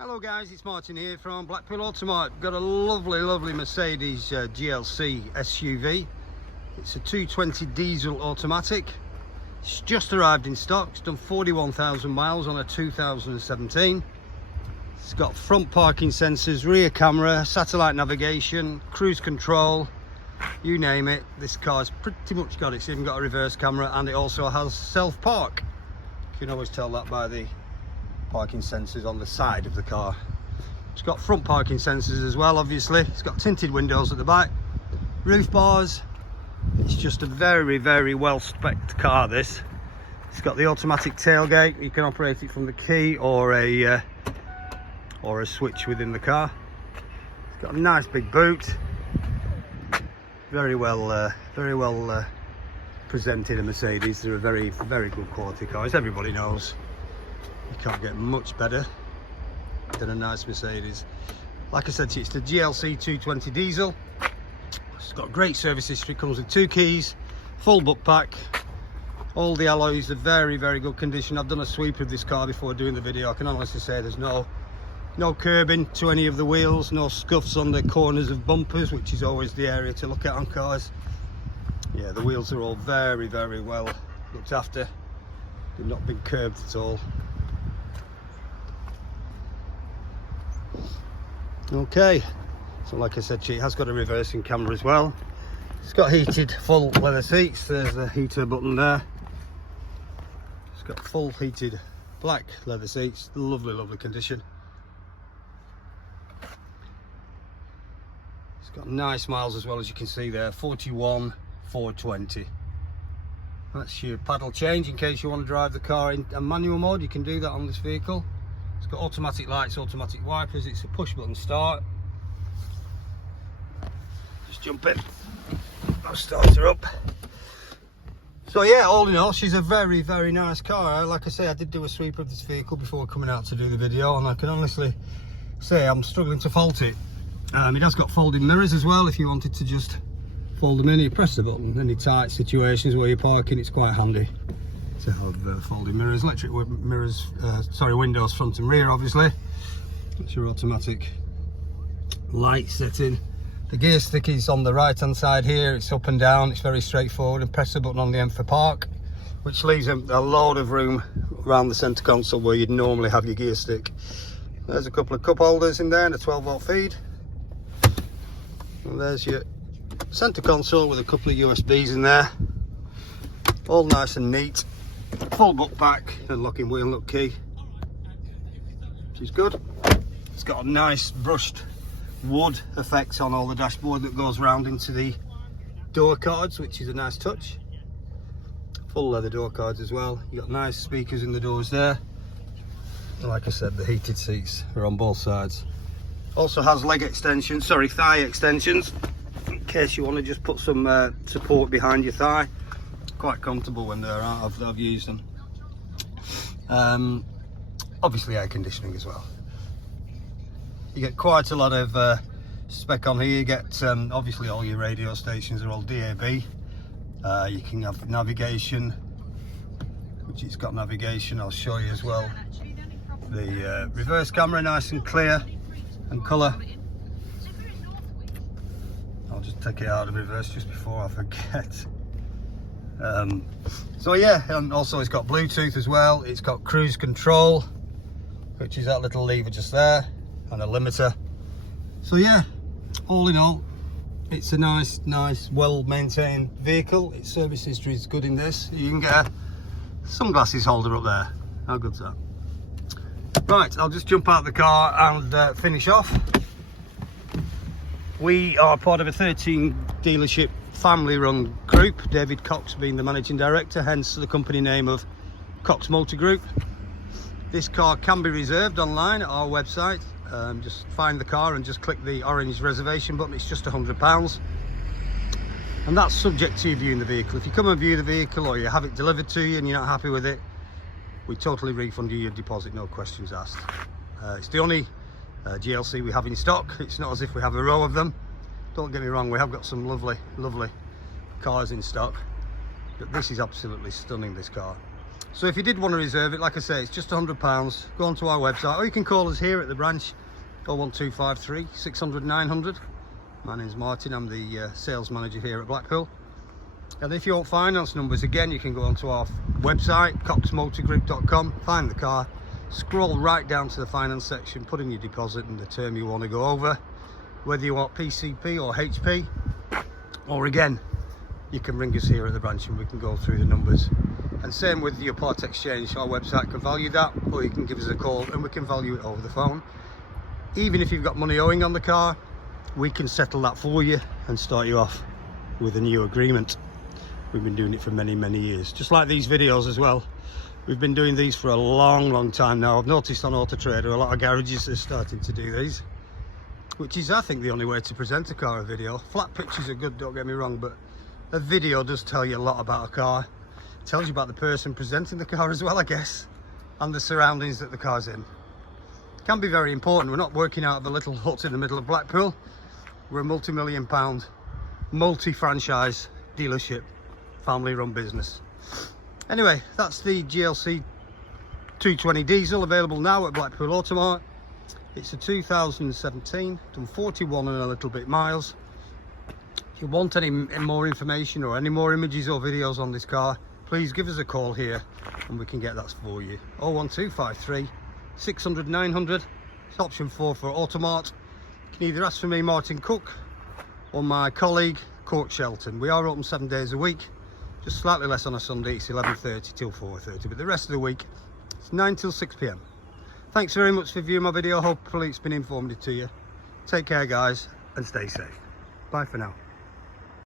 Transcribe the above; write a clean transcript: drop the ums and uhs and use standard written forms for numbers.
Hello guys, it's Martin here from Blackpool Automart. Got a lovely Mercedes GLC SUV. It's a 220 diesel automatic. It's just arrived in stock. It's done 41,000 miles on a 2017. It's got front parking sensors, rear camera, satellite navigation, cruise control, you name it. This car's pretty much got it. It's even got a reverse camera, and it also has self-park. You can always tell that by the parking sensors on the side of the car. It's got front parking sensors as well, obviously. It's got tinted windows at the back, roof bars. It's just a very well spec'd car, this. It's got the automatic tailgate. You can operate it from the key or a switch within the car. It's got a nice big boot. Very well presented, a Mercedes. They're a very good quality car, as everybody knows. You can't get much better than a nice Mercedes. Like I said, it's the GLC 220 diesel. It's got great service history. Comes with 2 keys, full book pack. All the alloys are very good condition. I've done a sweep of this car before doing the video. I can honestly say there's no curbing to any of the wheels, no scuffs on the corners of bumpers, which is always the area to look at on cars. Yeah, the wheels are all very well looked after. They've not been curbed at all. Okay, so like I said, it has got a reversing camera as well. It's got heated full leather seats. There's the heater button there. It's got full heated black leather seats. Lovely condition. It's got nice miles as well, as you can see there, 41,420. That's your paddle change in case you want to drive the car in a manual mode. You can do that on this vehicle. It's got automatic lights, automatic wipers. It's a push button start. Just jump in. I'll start her up. So yeah, all in all, she's a very nice car. Like I say, I did do a sweep of this vehicle before coming out to do the video, and I can honestly say I'm struggling to fault it. It has got folding mirrors as well. If you wanted to just fold them in, you press the button. Any tight situations where you're parking, it's quite handy to have folding mirrors, electric mirrors, windows front and rear, obviously. That's your automatic light setting. The gear stick is on the right hand side here. It's up and down. It's very straightforward, and press the button on the end for park, which leaves a load of room around the center console where you'd normally have your gear stick. There's a couple of cup holders in there and a 12-volt feed, and there's your center console with a couple of USBs in there, all nice and neat. Full book back and locking wheel nut key, which is good. It's got a nice brushed wood effect on all the dashboard that goes round into the door cards, which is a nice touch. Full leather door cards as well. You got nice speakers in the doors there. And like I said, the heated seats are on both sides. Also has thigh extensions, in case you want to just put some support behind your thigh. Quite comfortable when they're out. I've used them. Obviously air conditioning as well. You get quite a lot of spec on here. You get obviously all your radio stations are all DAB. You can have navigation, which it's got navigation. I'll show you as well. The reverse camera, nice and clear and colour. I'll just take it out of reverse just before I forget. So yeah, and also it's got Bluetooth as well. It's got cruise control, which is that little lever just there, and a limiter. So yeah, all in all, it's a nice well maintained vehicle. Its service history is good in this. You can get a sunglasses holder up there. How good's that? Right, I'll just jump out of the car and finish off. We are part of a 13 dealership family run group, David Cox being the managing director, hence the company name of Cox Motor Group. This car can be reserved online at our website. Just find the car and just click the orange reservation button. It's just £100, and that's subject to you viewing the vehicle. If you come and view the vehicle, or you have it delivered to you and you're not happy with it, we totally refund you your deposit, no questions asked. It's the only GLC we have in stock. It's not as if we have a row of them. Don't get me wrong, we have got some lovely cars in stock, but this is absolutely stunning, this car. So if you did want to reserve it, like I say, it's just £100. Go onto our website, or you can call us here at the branch, 01253 600 900. My name's Martin, I'm the sales manager here at Blackpool. And if you want finance numbers, again, you can go onto our website, coxmotorgroup.com, find the car, scroll right down to the finance section, put in your deposit and the term you want to go over, whether you want PCP or HP, or again, you can ring us here at the branch and we can go through the numbers. And same with your part exchange, our website can value that, or you can give us a call and we can value it over the phone. Even if you've got money owing on the car, we can settle that for you and start you off with a new agreement. We've been doing it for many, many years. Just like these videos as well. We've been doing these for a long, long time now. I've noticed on Auto Trader a lot of garages are starting to do these, which is, I think, the only way to present a car, a video. Flat pictures are good, don't get me wrong, but a video does tell you a lot about a car. It tells you about the person presenting the car as well, I guess, and the surroundings that the car's in. It can be very important. We're not working out of a little hut in the middle of Blackpool. We're a multi-million-pound, multi-franchise dealership, family-run business. Anyway, that's the GLC 220 diesel, available now at Blackpool Automart. It's a 2017, done 41 and a little bit miles. If you want any more information or any more images or videos on this car, please give us a call here and we can get that for you. 01253 600 900. It's option 4 for Automart. You can either ask for me, Martin Cook, or my colleague, Court Shelton. We are open 7 days a week, just slightly less on a Sunday. It's 11:30 till 4:30, but the rest of the week it's 9 till 6 p.m. Thanks very much for viewing my video. Hopefully it's been informative to you. Take care, guys, and stay safe. Bye for now.